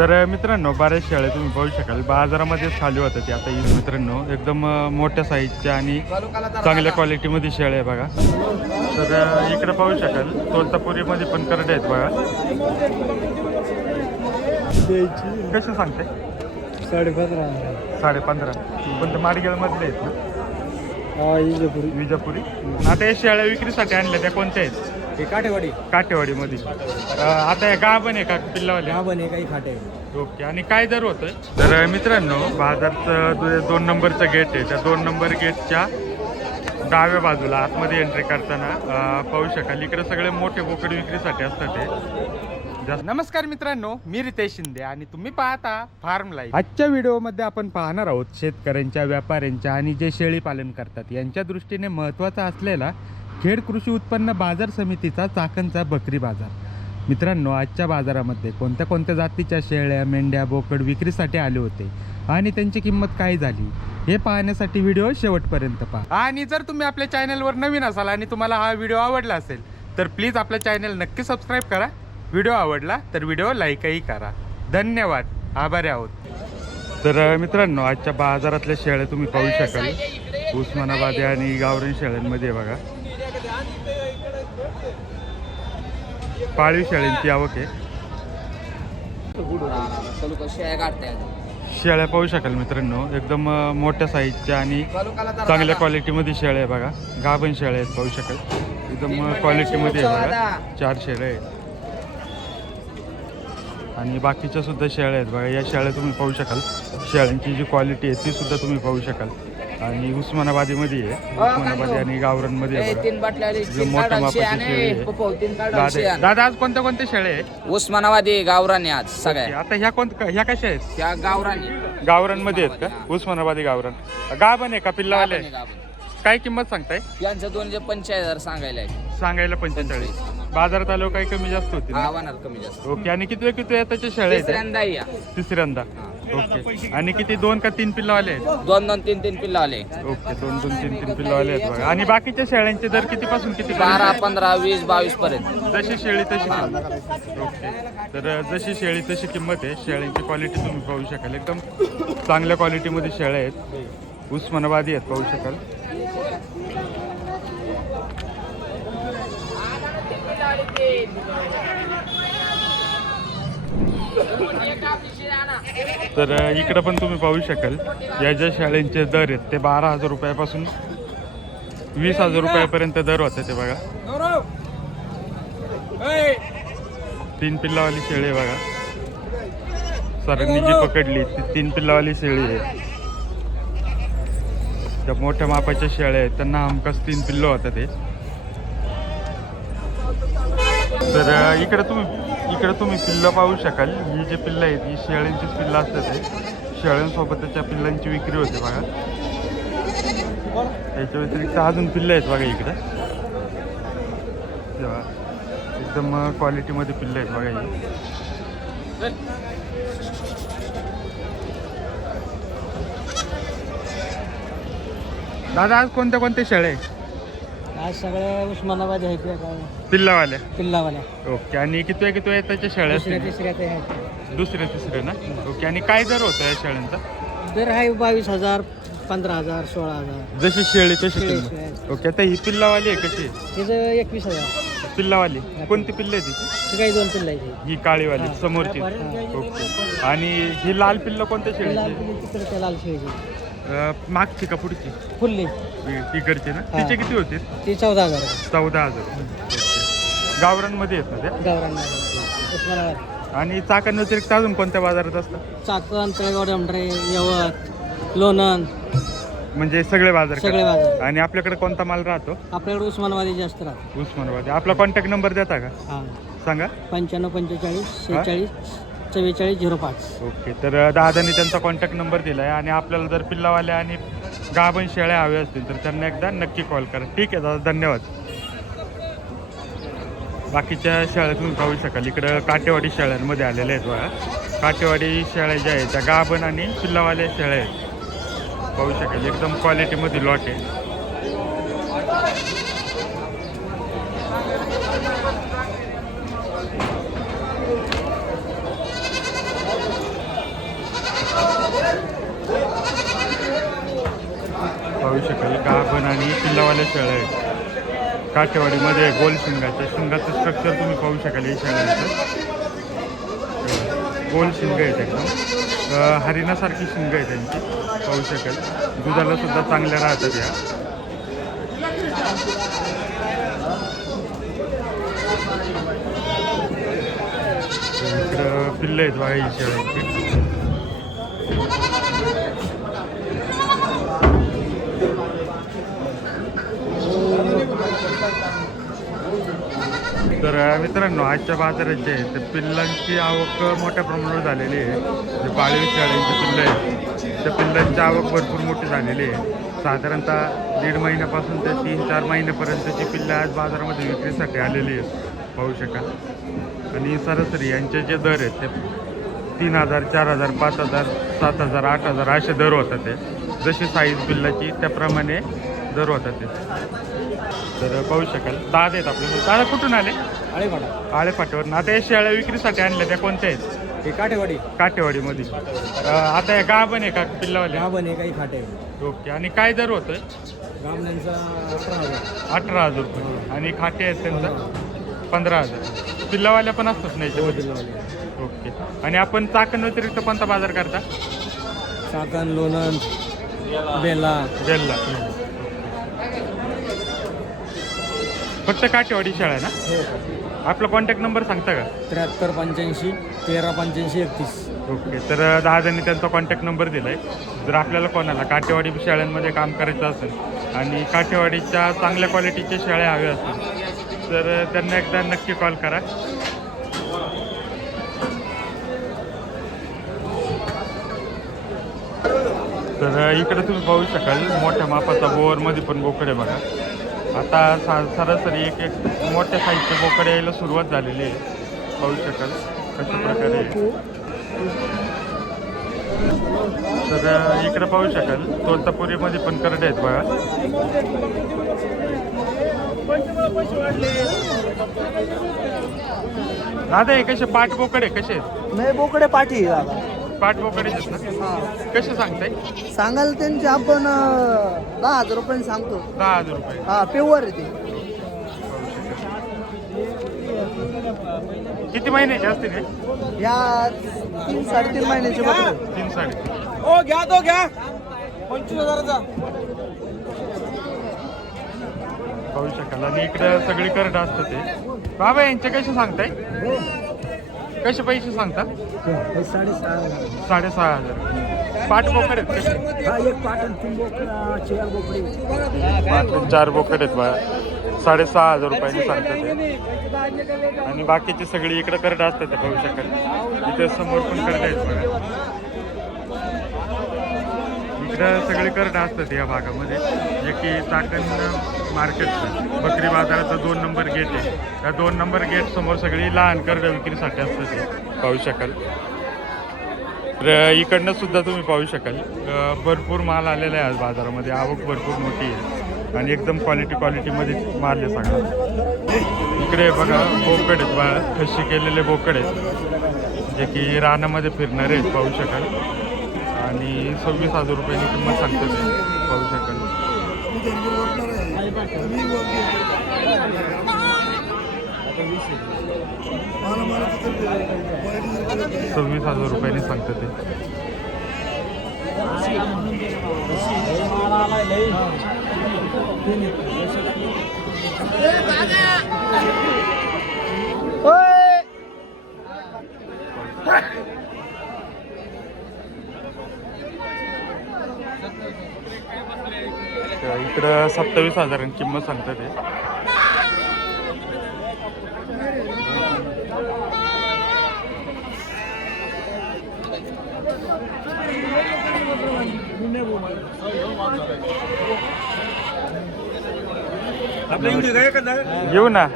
तर मित्रांनो बऱ्याच शेळ्या तुम्ही पाहू शकाल बाजारामध्येच खाली होतं ते आता ही मित्रांनो एकदम मोठ्या साईजच्या आणि चांगल्या क्वालिटीमध्ये शेळ्या आहे बघा. तर इकडे पाहू शकाल तोतापुरीमध्ये पण करडे आहेत बघा. कसे सांगते? 15.5. 15.5. पण ते माडगेळमधले आहेत ना? विजयपुरी. विजापुरी. आता या शेळ्या विक्रीसाठी आणल्या त्या कोणत्या आहेत? हे काठेवाडीमध्ये. आता या गाभण आहे का पिल्लावाल्या? गाभण आहे काही खाटे. ओके. आणि काय दर होतोय? तर मित्रांनो बाजारचं 2 नंबरचं गेट आहे, त्या 2 नंबर गेटच्या डाव्या बाजूला आतमध्ये एंट्री करताना पाहू शकाल इकडे सगळे मोठे बोकड विक्रीसाठी असतात ते. नमस्कार मित्रांनो, मी रितेश शिंदे आणि तुम्ही पाहता फार्म लाईफ. आजच्या व्हिडिओमध्ये आपण पाहणार आहोत शेतकऱ्यांच्या, व्यापाऱ्यांच्या आणि जे शेळी पालन करतात यांच्या दृष्टीने महत्त्वाचा असलेला खेड कृषी उत्पन्न बाजार समितीचा चाकणचा बकरी बाजार. मित्रांनो, आजच्या बाजारामध्ये कोणत्या कोणत्या जातीच्या शेळ्या, मेंढ्या, बोकड विक्रीसाठी आले होते आणि त्यांची किंमत काय झाली हे पाहण्यासाठी व्हिडिओ शेवटपर्यंत पहा. आणि जर तुम्ही आपल्या चॅनलवर नवीन असाल आणि तुम्हाला हा व्हिडिओ आवडला असेल तर प्लीज आपल्या चॅनल नक्की सबस्क्राईब करा. व्हिडिओ आवडला तर व्हिडिओ लाईकही करा. धन्यवाद, आभारी आहोत. तर मित्रांनो, आजच्या बाजारातल्या शेळ्या तुम्ही पाहू शकाल उस्मानाबादी आणि गावरान शेळ्यांमध्ये बघा. पाळीव शेळ्यांची आवक आहे. शेळ्या पाहू शकाल मित्रांनो एकदम मोठ्या साईजच्या आणि चांगल्या क्वालिटीमध्ये शेळ्या आहे बघा. गाभण शेळ्या आहेत पाहू शकाल, एकदम क्वालिटीमध्ये आहे बघा. 4 शेळ्या आहेत आणि बाकीच्या सुद्धा शेळ्या आहेत बघा. या शेळ्या तुम्ही पाहू शकाल, शेळ्यांची जी क्वालिटी आहे ती सुद्धा तुम्ही पाहू शकाल. आणि उस्मानाबादीमध्ये आहे, उस्मानाबादी आणि गावरानमध्ये आहे. मोठ्या मापाची शेळी आहे. दादा आज कोणत्या कोणत्या शेळ्या आहे? उस्मानाबादी गावरानी आज सगळ्या. आता ह्या कशा आहेत? त्या गावरानी गावरानमध्ये आहेत का? उस्मानाबादी गावरान. गाभण आहे का पिल्लावाले? काय किंमत सांगताय? यांचं 245,000 सांगायला 45. बाजारात आलो काही कमी जास्त होती ना? कमी जास्त. ओके. आणि किती त्याच्या शेळ्या आहेत? तिसऱ्यांदा या. तिसऱ्यांदा. ओके. आणि किती 2 का 3 पिल्लावाले आहेत? 2-2, 3-3 पिल्लं आले. ओके. 2-2, 3-3 पिल्लावाले आहेत बघा. आणि बाकीच्या शेळ्यांचे दर कितीपासून किती? 12, 15, 20, 22 पर्यंत. जशी शेळी तशी किंमत. ओके. तर जशी शेळी तशी किंमत आहे. शेळ्यांची क्वालिटी तुम्ही पाहू शकाल, एकदम चांगल्या क्वालिटीमध्ये शेळ्या आहेत, उस्मानाबादी आहेत पाहू शकाल. तर इकडे पण तुम्ही पाहू शकाल या ज्या शेळ्यांचे दर आहेत ते 12,000 रुपयापासून 20,000 रुपयापर्यंत दर होते ते बघा. 3 पिल्लावाली शेळी आहे बघा. सरांनी जी पकडली ती 3 पिल्लावाली शेळी आहे. त्या मोठ्या मापाच्या शेळ्या आहेत त्यांना हमखास 3 पिल्लं होतं ते. तर इकडे तुम्ही पिल्लं पाहू शकाल. ही जे पिल्लं आहेत ही शेळ्यांचीच पिल्लं असतात. ते शेळ्यांसोबतच्या पिल्लांची विक्री होते बघा. त्याच्या व्यतिरिक्त अजून पिल्लं आहेत बघा इकडे. एकदम क्वालिटीमध्ये पिल्लं आहेत बघा ही. दादा आज कोणत्या कोणत्या शेळ्या आहेत? आज सगळ्या उस्मानाबादी आहेत पिल्लावाल्या. ओके. आणि किती त्याच्या शेळ्या असतील? दुसऱ्या तिसऱ्या ना? ओके. आणि काय दर होतं या शेळ्यांचा? दर आहे 22,000, 15,000, 16,000. जशी शेळी तशी किंमत. ओके. आता ही पिल्लावाली आहे कशी? तिचं 21,000. पिल्लावाली कोणती पिल्ल आहे तिची? ती काही 2 पिल्लं आहेत. ही काळीवाली समोरची. ओके. आणि ही लाल पिल्ल कोणत्या शेळीची? तिकडच्या लाल शेळीची. मागची का पुढची? फुल्ली तिकडची ना? तिचे किती होते? ती 14,000. 14,000. ओके. गावरानमध्ये आहेत ना त्या? गावरान उस्मानाबाद. आणि चाकण व्यतिरिक्त अजून कोणत्या बाजारात असतात? चाकण, तळेगाव, डमढरे, यवत, लोणंद, म्हणजे सगळे बाजार. आणि आपल्याकडे कोणता माल राहतो? आपल्याकडे उस्मानाबादी जास्त राहतो. उस्मानाबादी. आपला कॉन्टॅक्ट नंबर देता का? हां, सांगा. 95 45 46 44 05. ओके. तर दादानी त्यांचा कॉन्टॅक्ट नंबर दिला आहे. आणि आपल्याला जर पिल्लावाल्या आणि गाभण शेळ्या हव्या असतील तर त्यांना एकदा नक्की कॉल करा. ठीक आहे दादा, धन्यवाद. बाकीच्या शेळ्या तुम्ही पाहू शकाल इकडं काटेवाडी शेळ्यांमध्ये आलेल्या आहेत बघा. काटेवाडी शेळ्या ज्या आहेत त्या गाभण आणि पिल्लावाल्या शेळ्या आहेत पाहू शकाल, एकदम क्वालिटीमध्ये लॉट आहे. पाहू शकाल गाभण आणि पिल्लावाल्या शेळ्या आहेत. काठेवाडीमध्ये गोल शिंगाचं स्ट्रक्चर तुम्ही पाहू शकाल या शेळ्यांचं. गोल शिंग आहेत एकदम, हरिणासारखी शिंग आहे त्यांची पाहू शकाल. दुधाला सुद्धा चांगल्या राहतात या. इकडं पिल्लं आहेत बघा ही शेळ्यांची. तर मित्रांनो आजच्या बाजारात जे आहे ते पिल्लांची आवक मोठ्या प्रमाणावर झालेली आहे. जे पाळीव शेळ्यांची पिल्लं आहेत त्या पिल्लांची आवक भरपूर मोठी झालेली आहे. साधारणतः 1.5 महिन्यापासून ते 3-4 महिन्यापर्यंतची पिल्लं आज बाजारामध्ये विक्रीसाठी आलेली आहेत पाहू शकाल. आणि सरासरी यांचे जे दर आहेत ते 3,000, 4,000, 5,000, 7,000, 8,000 असे दर होतात. ते जशी साईज पिल्लाची त्याप्रमाणे दर होतात ते. तर पाहू शकाल दादा आहेत आपल्याला. दादा कुठून आले? आळेफाट्यावरून. आता या शेळ्या विक्रीसाठी आणल्या त्या कोणत्या आहेत? हे काठेवाडी. काठेवाडीमध्ये. आता या गाभण आहे का पिल्लावाले? गाभण आहे काही खाटे. ओके. आणि काय दर होतोय? गामल्यांचा 18,000. 18,000 रुपये. आणि खाटे आहेत त्यांचा 15,000. पिल्लावाल्या पण असतात नाही त्यामध्ये? ओके. आणि आपण चाकण व्यतिरिक्त कोणता बाजार करता? चाकण, लोणंद, बेला. फक्त काठेवाडी शाळा आहे ना? आपला कॉन्टॅक्ट नंबर सांगता का? 73 85 13 85 31. ओके. तर दादांनी त्यांचा कॉन्टॅक्ट नंबर दिला आहे. जर आपल्याला कोणाला काठेवाडी शाळांमध्ये काम करायचं असेल आणि काठेवाडीच्या चांगल्या क्वालिटीच्या शाळा हव्या असतील तर त्यांना एकदा नक्की कॉल करा. तर इकडे तुम्ही पाहू शकाल मोठ्या मापाचा बोअरमध्ये पण बोकडे बघा. आता सरासरी एक मोठ्या साईजचे बोकडे यायला सुरुवात झालेली आहे पाहू शकाल कशा प्रकारे. तर इकडे पाहू शकाल तोतापुरीमध्ये पण करडे आहेत बघा. दादा हे कसे पाठ बोकडे कसे आहेत? नाही बोकडे पाठी. पाठ बोकडे आहेत ना? कसे सांगताय? सांगाल त्यांचे आपण 10,000 रुपये सांगतो. 10,000 रुपये. हा प्युअर आहे ते. किती महिन्याचे असतील हे? या 3-3.5 महिन्याचे बोकडे. 3-3.5. ओ घ्या तो घ्या 25,000चा. पाहू शकाल. आणि इकडे सगळी करडं असतं ते. बाबा यांचे कसे सांगताय? कसे पैसे सांगता? 6,500. पाठ बोकड आहेत कसे? हा एक पाटण 3 बोकडा 4 बोकडे. 4 बोकड आहेत बघा. 6,500 रुपयांनी सांगतात ते. आणि बाकीची सगळी इकडे करडं असतात ते पाहू शकाल. इथे समोर पण करडं आहेत बघा. इकडं सगळी करडं असतात या भागामध्ये. जे की चाकण मार्केट बकरी बाजाराचा 2 नंबर गेट आहे. त्या 2 नंबर गेट समोर सगळी लहान करडं विक्रीसाठी असतात ते पाहू शकाल. तर इकडनं सुद्धा तुम्ही पाहू शकाल भरपूर माल आलेला आहे आज बाजारामध्ये. आवक भरपूर मोठी आहे आणि एकदम क्वालिटीमध्ये माल आहे सगळा. इकडे बघा बोकड आहेत बघा. खशी केलेले बोकड आहेत जे की रानामध्ये फिरणारे आहेत पाहू शकाल. आणि 26,000 रुपयांनी किंमत सांगतो ते पाहू शकाल. 26,000 रुपयांनी सांगतो ते. इकडं 27,000 किंमत सांगतात ते. येऊ ना.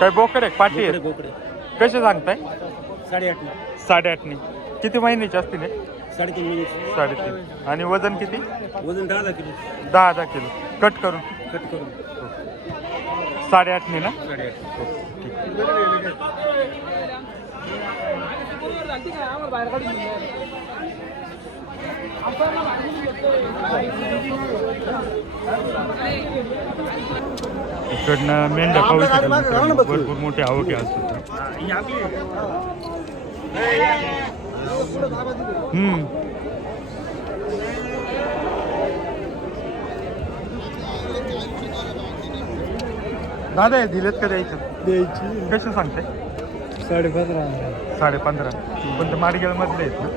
काय बोकड आहे पाठी आहे? कसे सांगताय? 8.5. किती महिन्याचे असतील हे? 3.5. आणि वजन किती? वजन 10 किलो. 10 किलो. कट करून 8.5 ना? ठीक. इकडनं मेंढ्या पाहू शकाल मित्रांनो. भरपूर मोठी आवक आहे आज सुद्धा. दादा हे दिलेत का द्यायचं? द्यायची कसं सांगताय? 15.5. 15.5. पण ते माडगेळ मधले आहेत ना?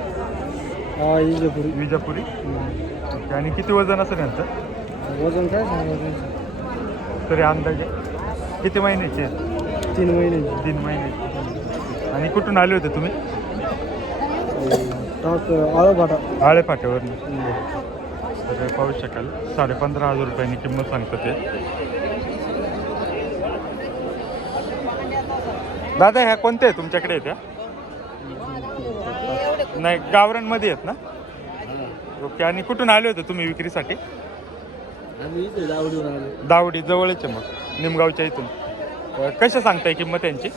हा इजेपुरी. विजापुरी. ओके. आणि किती वजन असेल यांचं? वजन काय सांगा? तरी अंदाजे किती महिन्याचे आहेत? 3 महिन्याची. 3 महिन्याचे. आणि कुठून आले होते तुम्ही? आळोपाटा. आळे फाट्यावरून. तर पाहू शकाल 15,500 रुपयांनी किंमत सांगतं ते. दादा ह्या कोणत्या आहे तुमच्याकडे त्या? नाही गावरांमध्ये आहेत ना? ओके. आणि कुठून आले होते तुम्ही विक्रीसाठी? आम्ही इथे दावडीवर आलो. दावडी जवळच आहे मग निमगावच्या इथून. कशा सांगताय किंमत त्यांची?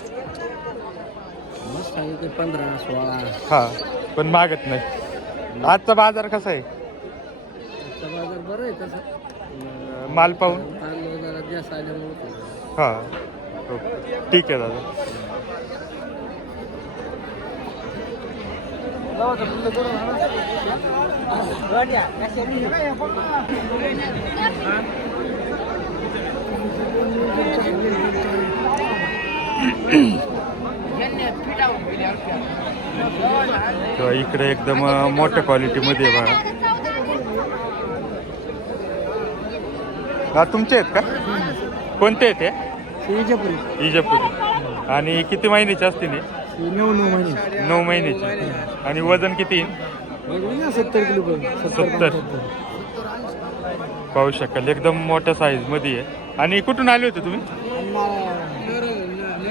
मस्त सांगितले 15-16. हां पण मागत नाही. आजचा बाजार कसा आहे? आजचा बाजार बरं आहे तसं. माल पाहून? तांदूळ जरा जास्त आल्यामुळे. हां ओके. ठीक आहे दादा. तेव्हा इकडे एकदम मोठ्या क्वालिटीमध्ये आहे बघा. हा तुमचे आहेत का? कोणते आहेत हे? इजेपुरी. इजापुरी. आणि किती महिन्याचे असतील हे? 9 महिने. 9 महिन्याचे. आणि वजन किती? 70 किलो पर्यंत. 70. पाहू शकाल एकदम मोठ्या साईजमध्ये आहे. आणि कुठून आले होते तुम्ही?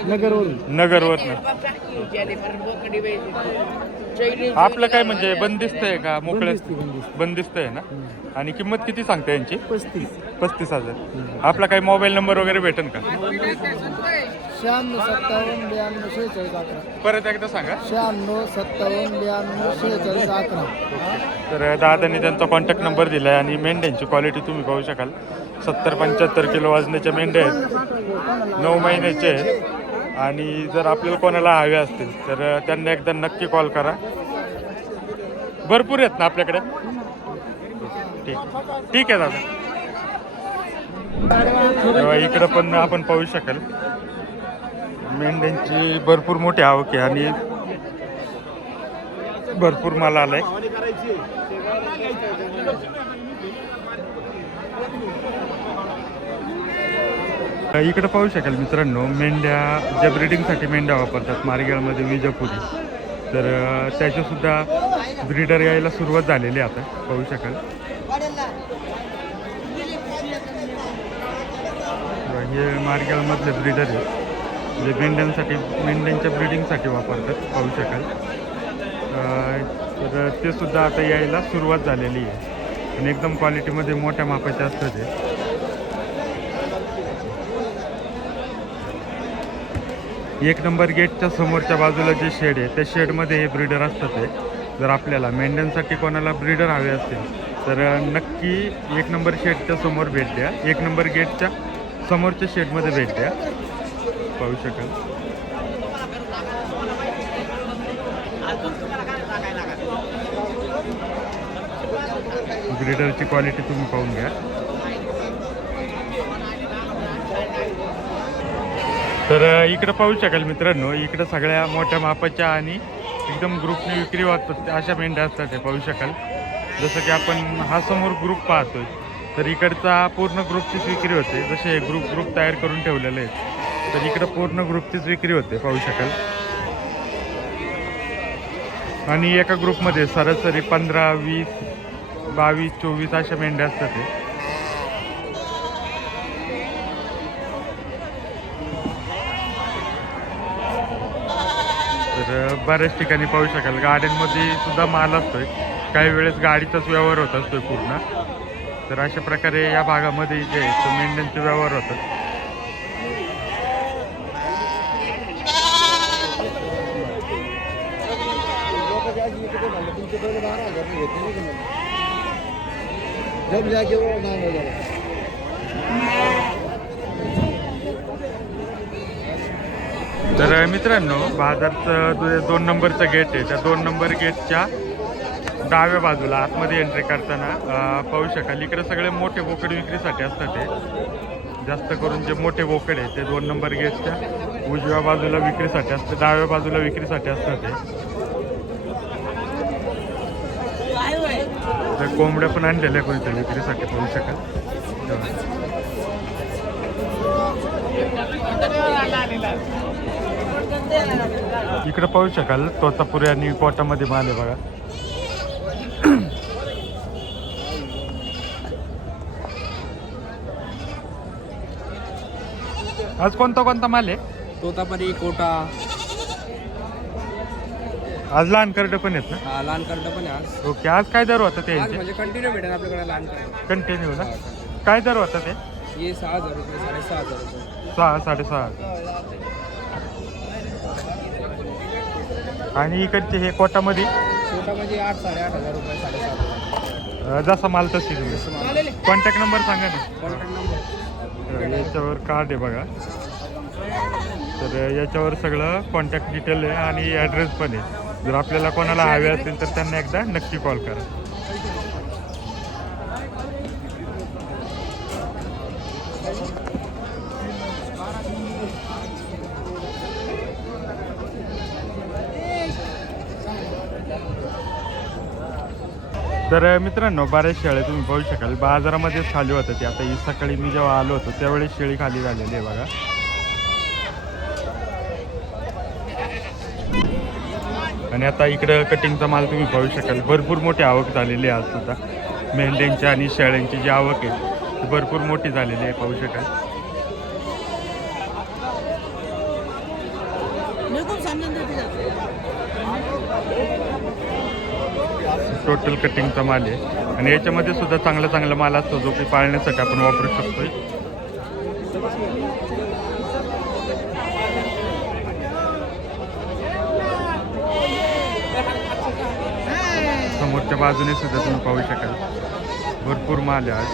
नगरवरून. नगरवरनं. आपलं काय म्हणजे बंदिस्त आहे का मोकळं? बंदिस्त आहे ना. आणि किंमत किती सांगता यांची? 35,000. आपला काही मोबाईल नंबर वगैरे भेटेल का? 96 57 92 46 11. परत एकदा सांगा. 96 57 92 46 11. तर दादांनी त्यांचा कॉन्टॅक्ट नंबर दिला आहे. आणि मेंढ्यांची क्वालिटी तुम्ही पाहू शकाल. 70-75 किलो वजनाच्या मेंढ्या आहेत. 9 महिन्याचे आहेत. आणि जर आपल्याला कोणाला हवे असतील तर त्यांना एकदा नक्की कॉल करा. भरपूर आहेत ना आपल्याकडे? ठीक आहे दादा. तेव्हा इकडं पण आपण पाहू शकाल मेंढ्यांची भरपूर मोठी आवक आहे आणि भरपूर माल आलाय. इकडं पाहू शकाल मित्रांनो मेंढ्या ज्या ब्रीडिंगसाठी मेंढ्या वापरतात मारगेळमध्ये विजापुरी. तर त्याच्यासुद्धा ब्रीडर यायला सुरुवात झालेली आहे आता पाहू शकाल. हे मारगेळमधले ब्रीडर आहे जे मेंढ्यांच्या ब्रीडिंगसाठी वापरतात पाहू शकाल. तर ते सुद्धा आता यायला सुरुवात झालेली आहे आणि एकदम क्वालिटीमध्ये मोठ्या मापाचे असतात ते. एक नंबर गेटच्या समोरच्या बाजूला जे शेड आहे त्या शेडमध्ये हे ब्रीडर असतात ते. जर आपल्याला मेंढ्यांसाठी कोणाला ब्रीडर हवे असतील तर नक्की एक नंबर शेडच्या समोर भेट द्या. एक नंबर गेटच्या समोरच्या शेडमध्ये भेट द्या पाहू शकाल. ब्रीडरची क्वालिटी तुम्ही पाहून घ्या. तर इकडं पाहू शकाल मित्रांनो इकडं सगळ्या मोठ्या मापाच्या आणि एकदम ग्रुपने विक्री होतात अशा मेंढ्या असतात ते पाहू शकाल. जसं की आपण हा समोर ग्रुप पाहतोय तर इकडचा पूर्ण ग्रुपचीच विक्री होते. जसे ग्रुप तयार करून ठेवलेले आहेत तर इकडं पूर्ण ग्रुपचीच विक्री होते पाहू शकाल. आणि एका ग्रुपमध्ये सरासरी 15, 20, 22, 24 अशा मेंढ्या असतात ते. तर बऱ्याच ठिकाणी पाहू शकाल गाड्यांमध्ये सुद्धा माल असतोय. काही वेळेस गाडीचाच व्यवहार होत असतोय पूर्ण. तर अशा प्रकारे या भागामध्ये जे आहे तो मेंढ्यांचे व्यवहार होतात. जब जाके वो नाम हो जाएगा। तर मित्रांनो बाजारचं 2 नंबरचं गेट आहे, त्या 2 नंबर गेटच्या डाव्या बाजूला आतमध्ये एंट्री करताना पाहू शकाल इकडे सगळे मोठे बोकड विक्रीसाठी असतात. ते जास्त करून जे मोठे बोकड आहे ते 2 नंबर गेटच्या उजव्या बाजूला विक्रीसाठी असते, डाव्या बाजूला विक्रीसाठी असतात. ते कोंबड्या पण आणलेल्या आहे कोणत्या विक्रीसाठी पाहू शकाल. इकडे पाहू शकाल तोतापुरी आणि कोटामध्ये माल आहे बघा. आज कोणता माल आहे? तोतापरी कोटा आज लहान करडे पण आहेत ना? लहान करडं पण आहे आज. ओके. आज काय दर होता ते? म्हणजे कंटिन्यू भेटेल आपल्याकडे लहान करडं. कंटिन्यू ना? काय दर होता ते? हे 6,000 रुपये 6,500 रुपये. 6-6.5. आणि इकडचे हे कोटामध्ये कोटामध्ये 8-8,500 रुपये 7,500. जसा माल तशी तुम्ही कॉन्टॅक्ट नंबर सांगा ना. कॉन्टॅक्ट नंबर याच्यावर कार्ड आहे बघा. तर याच्यावर सगळं कॉन्टॅक्ट डिटेल आहे आणि ॲड्रेस पण आहे. जर आपल्याला कोणाला हवे असतील तर त्यांना एकदा नक्की कॉल करा. तर मित्रांनो बऱ्याच शेळ्या तुम्ही पाहू शकाल बाजारामध्येच खाली होतं. ते आता ही सकाळी मी जेव्हा आलो होतो त्यावेळेस शेळी खाली झालेली आहे बघा. आणि आता इकडं कटिंगचा माल तुम्ही पाहू शकाल. भरपूर मोठी आवक झालेली आहे आज सुद्धा. मेंढ्यांची आणि शेळ्यांची जी आवक आहे ती भरपूर मोठी झालेली आहे पाहू शकाल. टोटल कटिंगचा माल आहे आणि याच्यामध्ये सुद्धा चांगला माल असतो जो की पाळण्यासाठी आपण वापरू शकतोय. समोरच्या बाजूने सुद्धा तुम्ही पाहू शकाल भरपूर माल आहे आज.